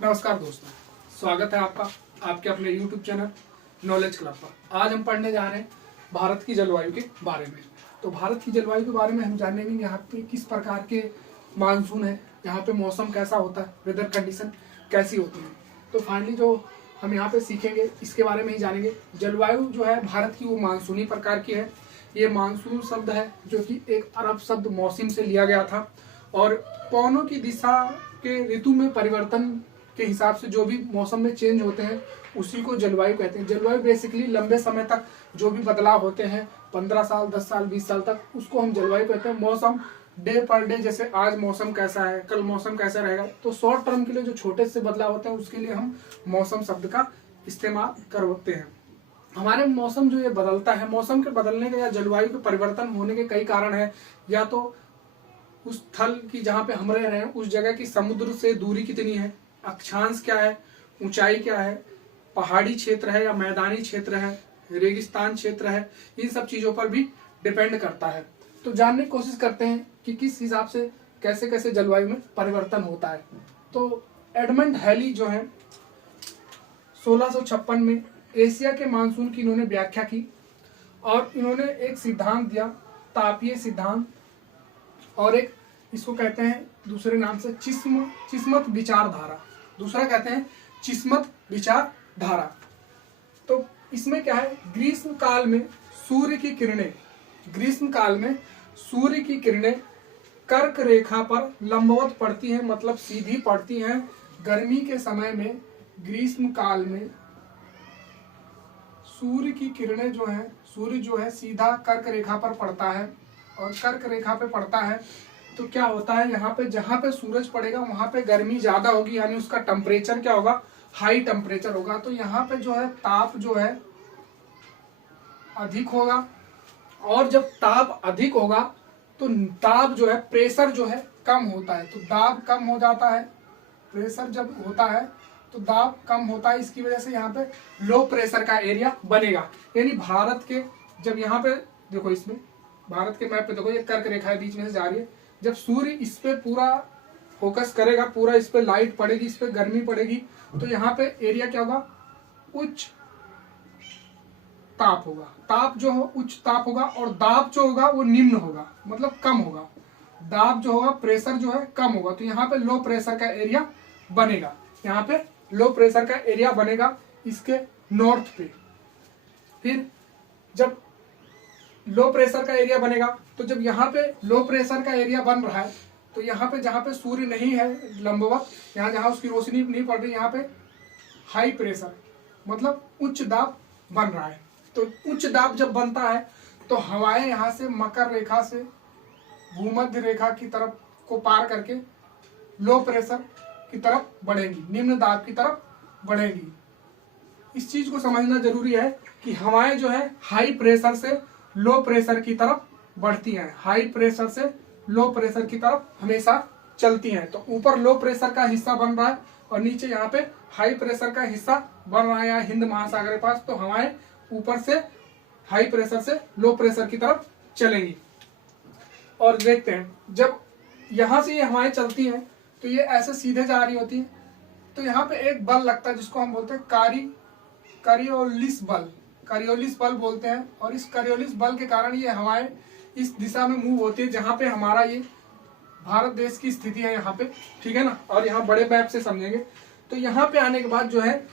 नमस्कार दोस्तों, स्वागत है आपका आपके अपने YouTube चैनल नॉलेज क्लब पर। आज हम पढ़ने जा रहे हैं भारत की जलवायु के बारे में। तो भारत की जलवायु के बारे में हम जानेंगे यहाँ पे किस प्रकार के मानसून है, यहाँ पे मौसम कैसा होता है, वेदर कंडीशन कैसी होती है। तो फाइनली जो हम यहाँ पे सीखेंगे इसके बारे में ही जानेंगे। जलवायु जो है भारत की वो मानसूनी प्रकार की है। ये मानसून शब्द है जो कि एक अरब शब्द मौसम से लिया गया था और पवनों की दिशा के ऋतु में परिवर्तन के हिसाब से जो भी मौसम में चेंज होते हैं उसी को जलवायु कहते हैं। जलवायु बेसिकली लंबे समय तक जो भी बदलाव होते हैं 15 साल 10 साल 20 साल तक, उसको हम जलवायु कहते हैं। मौसम डे पर डे, जैसे आज मौसम कैसा है, कल मौसम कैसा रहेगा, तो शॉर्ट टर्म के लिए जो छोटे से बदलाव होते हैं उसके लिए हम मौसम शब्द का इस्तेमाल करते हैं। हमारे मौसम जो ये बदलता है, मौसम के बदलने के या जलवायु के परिवर्तन होने के कई कारण है। या तो उस स्थल की जहाँ पे हम रह रहे हैं उस जगह की समुद्र से दूरी कितनी है, अक्षांश क्या है, ऊंचाई क्या है, पहाड़ी क्षेत्र है या मैदानी क्षेत्र है, रेगिस्तान क्षेत्र है, इन सब चीजों पर भी डिपेंड करता है। तो जानने की कोशिश करते हैं कि किस हिसाब से कैसे कैसे जलवायु में परिवर्तन होता है। तो एडमंड हैली जो है 1656 में एशिया के मानसून की इन्होंने व्याख्या की और इन्होंने एक सिद्धांत दिया, तापीय सिद्धांत, और एक इसको कहते हैं दूसरे नाम से चिस्मत विचारधारा, दूसरा कहते हैं चिस्मत विचारधारा। तो इसमें क्या है, ग्रीष्म काल में सूर्य की किरणें कर्क रेखा पर लंबवत पड़ती हैं, मतलब सीधी पड़ती हैं। गर्मी के समय में ग्रीष्म काल में सूर्य की किरणें जो है, सूर्य जो है सीधा कर्क रेखा पर पड़ता है और कर्क रेखा पे पड़ता है तो क्या होता है, यहाँ पे जहाँ पे सूरज पड़ेगा वहां पे गर्मी ज्यादा होगी, यानी उसका टेम्परेचर क्या होगा, हाई टेम्परेचर होगा। तो यहाँ पे जो है ताप जो है अधिक होगा और जब ताप अधिक होगा तो दाब जो है, प्रेशर जो है कम होता है, तो दाब कम हो जाता है। प्रेशर जब होता है तो दाब कम होता है, इसकी वजह से यहाँ पे लो प्रेशर का एरिया बनेगा। यानी भारत के जब यहाँ पे देखो, इसमें भारत के मैप पे देखो, ये कर्क रेखा बीच में से जा रही है। जब सूर्य इस पे पूरा फोकस करेगा, पूरा इस पे लाइट पड़ेगी, इस पे गर्मी पड़ेगी, तो यहाँ पे एरिया क्या होगा, उच्च ताप होगा। ताप जो हो उच्च ताप होगा और दाब जो होगा वो निम्न होगा, मतलब कम होगा। दाब जो होगा, प्रेशर जो है कम होगा, तो यहाँ पे लो प्रेशर का एरिया बनेगा। यहाँ पे लो प्रेशर का एरिया बनेगा इसके नॉर्थ पे। फिर जब लो प्रेशर का एरिया बनेगा तो जब यहाँ पे लो प्रेशर का एरिया बन रहा है तो यहाँ पे जहाँ पे सूर्य नहीं है लंबवत, यहाँ जहाँ उसकी रोशनी नहीं पड़ रही, यहाँ पे हाई प्रेशर मतलब उच्च दाब बन रहा है। तो उच्च दाब जब बनता है तो हवाएं यहाँ से मकर रेखा से भूमध्य रेखा की तरफ को पार करके लो प्रेशर की तरफ बढ़ेंगी, निम्न दाब की तरफ बढ़ेंगी। इस चीज को समझना जरूरी है कि हवाएं जो है हाई प्रेशर से लो प्रेशर की तरफ बढ़ती हैं, हाई प्रेशर से लो प्रेशर की तरफ हमेशा चलती हैं। तो ऊपर लो प्रेशर का हिस्सा बन रहा है और नीचे यहाँ पे हाई प्रेशर का हिस्सा बन रहा है, यहाँ हिंद महासागर के पास। तो हवाएं ऊपर से हाई प्रेशर से लो प्रेशर की तरफ चलेंगी। और देखते हैं जब यहाँ से ये हवाएं चलती हैं तो ये ऐसे सीधे जा रही होती है, तो यहाँ पे एक बल लगता है जिसको हम बोलते हैं करियोलिस बल बोलते हैं। और इस करियोलिस बल के कारण ये हवाएं इस दिशा में मूव होती है जहाँ पे हमारा ये भारत देश की स्थिति है यहाँ पे, ठीक है ना। और यहाँ बड़े मैप से समझेंगे तो यहाँ पे आने के बाद जो है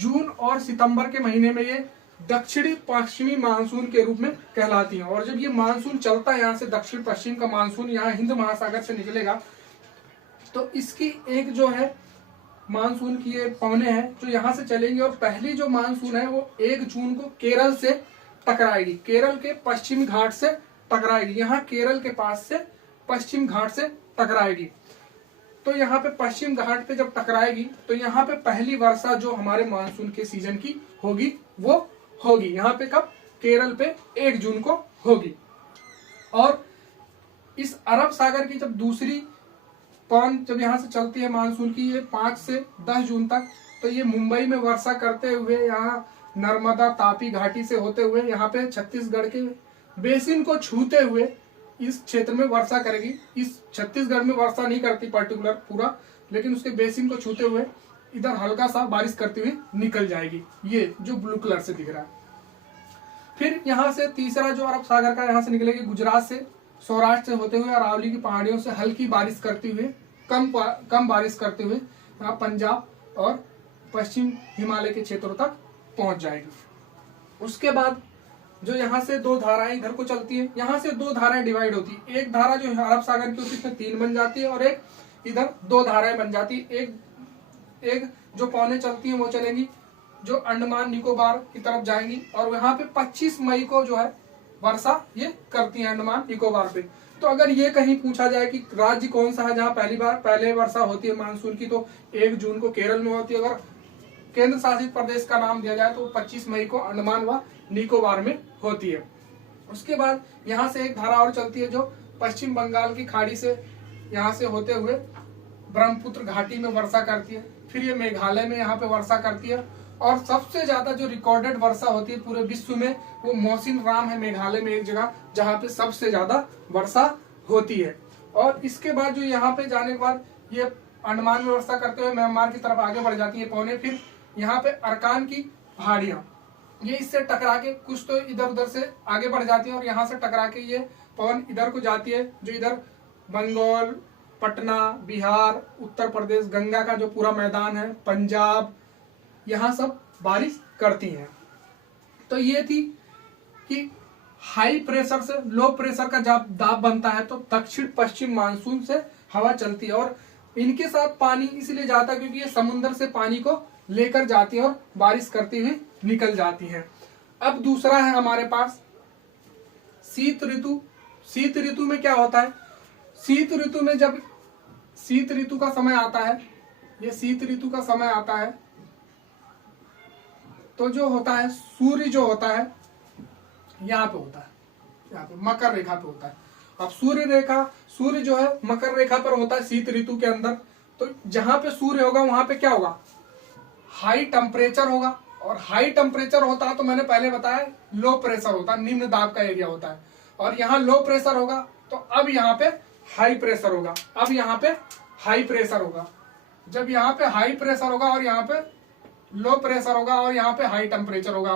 जून और सितंबर के महीने में ये दक्षिणी पश्चिमी मानसून के रूप में कहलाती है। और जब ये मानसून चलता है, यहाँ से दक्षिण पश्चिम का मानसून यहाँ हिंद महासागर से निकलेगा, तो इसकी एक जो है मानसून की ये पवने हैं जो यहाँ से चलेंगी। और पहली जो मानसून है वो 1 जून को केरल से टकराएगी, केरल के पश्चिम घाट से टकराएगी, यहाँ केरल के पास से पश्चिम घाट से टकराएगी। तो यहाँ पे पश्चिम घाट पे जब टकराएगी तो यहाँ पे पहली वर्षा जो हमारे मानसून के सीजन की होगी वो होगी यहाँ पे कब, केरल पे 1 जून को होगी। और इस अरब सागर की जब दूसरी पवन जब यहाँ से चलती है मानसून की, ये 5 से 10 जून तक, तो ये मुंबई में वर्षा करते हुए यहाँ नर्मदा तापी घाटी से होते हुए यहाँ पे छत्तीसगढ़ के बेसिन को छूते हुए इस क्षेत्र में वर्षा करेगी। इस छत्तीसगढ़ में वर्षा नहीं करती पर्टिकुलर पूरा, लेकिन उसके बेसिन को छूते हुए इधर हल्का सा बारिश करते हुए निकल जाएगी, ये जो ब्लू कलर से दिख रहा है। फिर यहाँ से तीसरा जो अरब सागर का यहाँ से निकलेगी गुजरात से, सौराष्ट्र से होते हुए अरावली की पहाड़ियों से हल्की बारिश करते हुए, कम बारिश करते हुए यहाँ पंजाब और पश्चिम हिमालय के क्षेत्रों तक पहुंच जाएगी। उसके बाद जो यहाँ से दो धाराएं इधर को चलती है, यहाँ से दो धाराएं डिवाइड होती है। एक धारा जो अरब सागर की होती है इसमें 3 बन जाती है और एक इधर 2 धाराएं बन जाती है। एक जो पौने चलती है वो चलेगी जो अंडमान निकोबार की तरफ जाएंगी और वहां पे 25 मई को जो है वर्षा ये करती है अंडमान निकोबार पे। तो अगर ये कहीं पूछा जाए कि राज्य कौन सा है जहाँ पहले वर्षा होती है मानसून की, तो 1 जून को केरल में होती है। अगर केंद्र शासित प्रदेश का नाम दिया जाए तो 25 मई को अंडमान व निकोबार में होती है। उसके बाद यहाँ से एक धारा और चलती है जो पश्चिम बंगाल की खाड़ी से यहाँ से होते हुए ब्रह्मपुत्र घाटी में वर्षा करती है। फिर ये मेघालय में यहाँ पे वर्षा करती है और सबसे ज्यादा जो रिकॉर्डेड वर्षा होती है पूरे विश्व में वो मौसिन राम है मेघालय में एक जगह, जहाँ पे सबसे ज्यादा वर्षा होती है। और इसके बाद जो यहाँ पे जाने के बाद ये अंडमान में वर्षा करते हुए म्यांमार की तरफ आगे बढ़ जाती है पौने। फिर यहाँ पे अरकान की पहाड़ियां ये इससे टकरा के कुछ तो इधर उधर से आगे बढ़ जाती है और यहाँ से टकरा के ये पवन इधर को जाती है जो इधर बंगाल, पटना, बिहार, उत्तर प्रदेश, गंगा का जो पूरा मैदान है, पंजाब, यहाँ सब बारिश करती हैं। तो ये थी कि हाई प्रेशर से लो प्रेशर का जब दाब बनता है तो दक्षिण पश्चिम मानसून से हवा चलती है और इनके साथ पानी इसलिए जाता है क्योंकि ये समुद्र से पानी को लेकर जाती है और बारिश करती हुई निकल जाती है। अब दूसरा है हमारे पास शीत ऋतु। शीत ऋतु में क्या होता है, शीत ऋतु में जब शीत ऋतु का समय आता है, ये शीत ऋतु का समय आता है तो जो होता है सूर्य जो होता है यहाँ पे होता है, यहाँ पे मकर रेखा पे होता है। अब सूर्य जो है मकर रेखा पर होता है शीत ऋतु के अंदर। तो जहां पे सूर्य होगा वहां पे क्या होगा, हाई टेम्परेचर होगा और हाई टेम्परेचर होता है तो मैंने पहले बताया लो प्रेशर होता है, निम्न दाब का एरिया होता है। और यहाँ लो प्रेशर होगा तो अब यहाँ पे हाई प्रेशर होगा, अब यहाँ पे हाई प्रेशर होगा। जब यहाँ पे हाई प्रेशर होगा और यहाँ पे लो प्रेशर होगा और यहाँ पे हाई टेम्परेचर होगा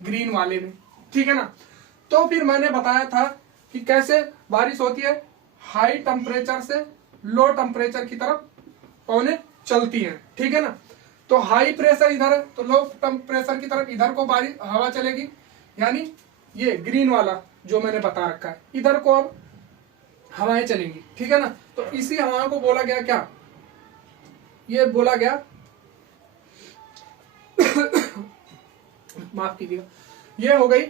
ग्रीन वाले में, ठीक है ना। तो फिर मैंने बताया था कि कैसे बारिश होती है, हाई टेम्परेचर से लो टेम्परेचर की तरफ पवनें चलती हैं, ठीक है ना। तो हाई प्रेशर इधर है तो लो टेम्परेचर की तरफ इधर को बारिश हवा चलेगी, यानी ये ग्रीन वाला जो मैंने बता रखा है इधर को अब हवाएं चलेंगी, ठीक है ना। तो इसी हवाओं को बोला गया क्या, ये बोला गया माफ कीजिएगा, ये हो गई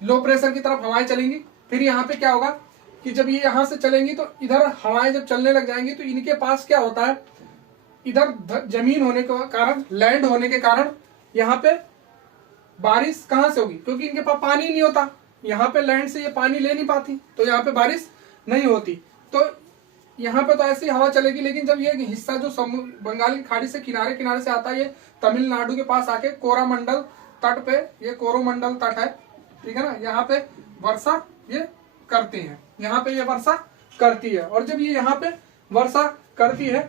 लो प्रेशर की तरफ हवाएं चलेंगी। फिर यहाँ पे क्या होगा कि जब ये यहाँ से चलेंगी तो इधर हवाएं जब चलने लग जाएंगी तो इनके पास क्या होता है, इधर जमीन होने के कारण, लैंड होने के कारण यहाँ पे बारिश कहाँ से होगी, क्योंकि इनके पास पानी नहीं होता, यहाँ पे लैंड से ये पानी ले नहीं पाती तो यहाँ पे बारिश नहीं होती। तो यहाँ पे तो ऐसी हवा चलेगी, लेकिन जब ये हिस्सा जो बंगाल की खाड़ी से किनारे किनारे से आता है ये तमिलनाडु के पास आके कोरामंडल तट पे, ये कोरोमंडल तट है, ठीक है ना, यहाँ पे वर्षा ये करते हैं, यहाँ पे ये वर्षा करती है। और जब ये यहाँ पे वर्षा करती है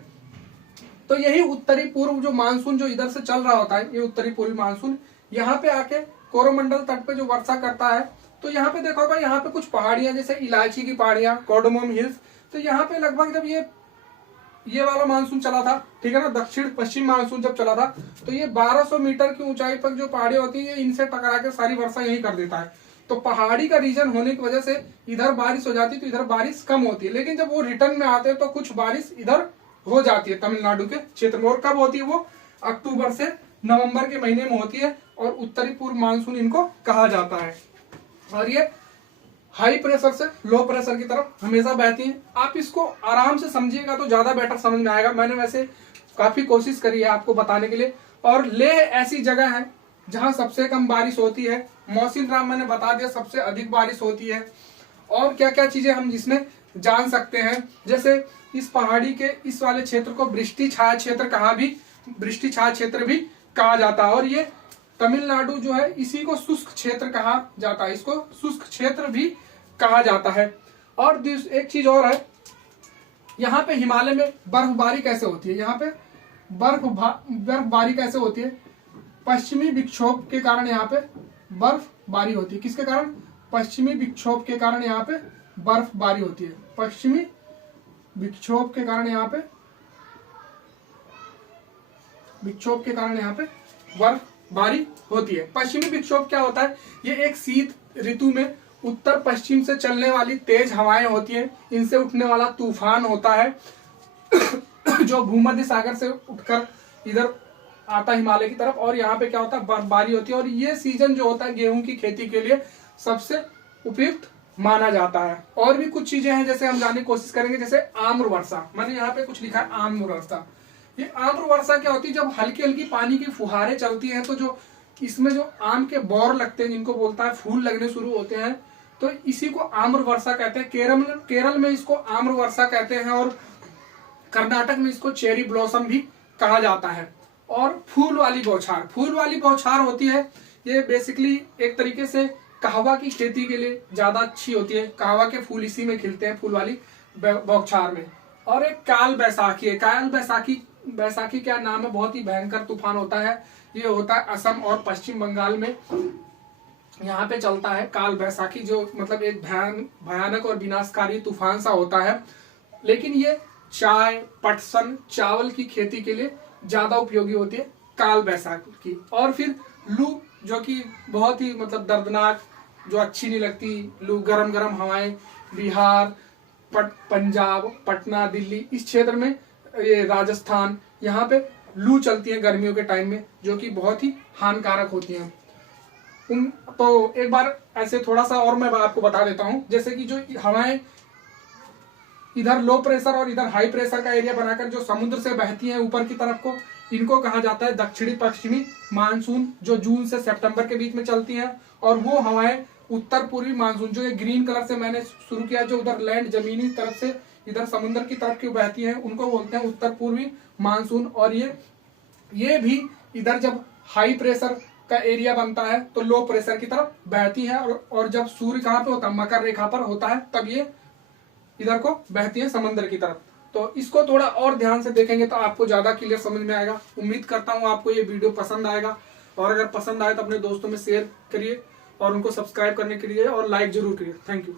तो यही उत्तरी पूर्व जो मानसून जो इधर से चल रहा होता है, ये उत्तरी पूर्वी मानसून यहाँ पे आके कोरोमंडल तट पे जो वर्षा करता है तो यहाँ पे देखा होगा यहाँ पे कुछ पहाड़ियां जैसे इलायची की पहाड़ियां, कार्डमम हिल्स, तो यहाँ पे लगभग जब ये वाला मानसून चला था, ठीक है ना, दक्षिण पश्चिम मानसून जब चला था तो ये 1200 मीटर की ऊंचाई पर जो पहाड़ियां होती है इनसे टकरा के सारी वर्षा यही कर देता है। तो पहाड़ी का रीजन होने की वजह से इधर बारिश हो जाती है तो इधर बारिश कम होती है, लेकिन जब वो रिटर्न में आते हैं तो कुछ बारिश इधर हो जाती है तमिलनाडु के क्षेत्र में। और कब होती है वो, अक्टूबर से नवंबर के महीने में होती है और उत्तरी पूर्व मानसून इनको कहा जाता है। और ये हाई प्रेशर से लो प्रेशर की तरफ हमेशा बहती हैं। आप इसको आराम से समझिएगा तो ज्यादा बेटर समझ में आएगा। मैंने वैसे काफी कोशिश करी है आपको बताने के लिए। और लेह ऐसी जगह है जहां सबसे कम बारिश होती है, मौसिन राम मैंने बता दिया सबसे अधिक बारिश होती है। और क्या क्या चीजें हम जिसमें जान सकते हैं, जैसे इस पहाड़ी के इस वाले क्षेत्र को वृष्टि छाया क्षेत्र भी कहा जाता है। और ये तमिलनाडु जो है इसी को शुष्क क्षेत्र कहा जाता है, इसको शुष्क क्षेत्र भी कहा जाता है। और एक चीज और है, यहाँ पे हिमालय में बर्फबारी कैसे होती है, यहाँ पे बर्फबारी कैसे होती है? पश्चिमी विक्षोभ के कारण यहाँ पे बर्फबारी होती है। किसके कारण? पश्चिमी विक्षोभ के कारण यहाँ पे बर्फबारी होती है। पश्चिमी विक्षोभ के कारण यहाँ पे बर्फबारी होती है। पश्चिमी विक्षोभ क्या होता है? ये एक शीत ऋतु में उत्तर पश्चिम से चलने वाली तेज हवाएं होती हैं। इनसे उठने वाला तूफान होता है जो भूमध्य सागर से उठकर इधर आता हिमालय की तरफ, और यहाँ पे क्या होता है? बर्फबारी होती है। और ये सीजन जो होता है गेहूं की खेती के लिए सबसे उपयुक्त माना जाता है। और भी कुछ चीजें हैं जैसे हम जानने की कोशिश करेंगे, जैसे आम्र वर्षा। मैंने यहाँ पे कुछ लिखा है आम्र वर्षा। ये आम्र वर्षा क्या होती है? जब हल्की हल्की पानी की फुहारें चलती हैं तो जो इसमें जो आम के बौर लगते हैं, जिनको बोलता है फूल लगने शुरू होते हैं, तो इसी को आम्र वर्षा कहते हैं। केरल में इसको आम्र वर्षा कहते हैं, और कर्नाटक में इसको चेरी ब्लॉसम भी कहा जाता है। और फूल वाली बौछार होती है। ये बेसिकली एक तरीके से कहवा की खेती के लिए ज्यादा अच्छी होती है। कहवा के फूल इसी में खिलते हैं, फूल वाली बौछार में। और एक काल बैसाखी है। काल बैसाखी क्या नाम है? बहुत ही भयंकर तूफान होता है। ये होता है असम और पश्चिम बंगाल में, यहाँ पे चलता है काल बैसाखी, जो मतलब एक भयानक और विनाशकारी तूफान सा होता है। लेकिन ये चाय, पटसन, चावल की खेती के लिए ज्यादा उपयोगी होती है काल बैसाखी। और फिर लू, जो कि बहुत ही मतलब दर्दनाक, जो अच्छी नहीं लगती लू, गरम गरम हवाएं बिहार, पंजाब, पटना, दिल्ली, इस क्षेत्र में, ये राजस्थान, यहाँ पे लू चलती है गर्मियों के टाइम में, जो कि बहुत ही हानिकारक होती हैं। तो एक बार ऐसे थोड़ा सा और मैं आपको बता देता हूँ, जैसे कि जो हवाएं इधर लो प्रेशर और इधर हाई प्रेशर का एरिया बनाकर जो समुद्र से बहती हैं ऊपर की तरफ को, इनको कहा जाता है दक्षिणी पश्चिमी मानसून, जो जून से सितंबर के बीच में चलती हैं। और वो हवाएं उत्तर पूर्वी मानसून, जो ये ग्रीन कलर से मैंने शुरू किया, जो उधर लैंड जमीनी तरफ से इधर समुद्र की तरफ की बहती हैं, उनको बोलते हैं उत्तर पूर्वी मानसून। और ये भी इधर जब हाई प्रेशर का एरिया बनता है तो लो प्रेशर की तरफ बहती है, और जब सूर्य कहाँ पे होता है? मकर रेखा पर होता है, तब ये इधर को बहती है समंदर की तरफ। तो इसको थोड़ा और ध्यान से देखेंगे तो आपको ज्यादा क्लियर समझ में आएगा। उम्मीद करता हूँ आपको ये वीडियो पसंद आएगा, और अगर पसंद आए तो अपने दोस्तों में शेयर करिए और उनको सब्सक्राइब करने के लिए और लाइक जरूर करिए। Thank you.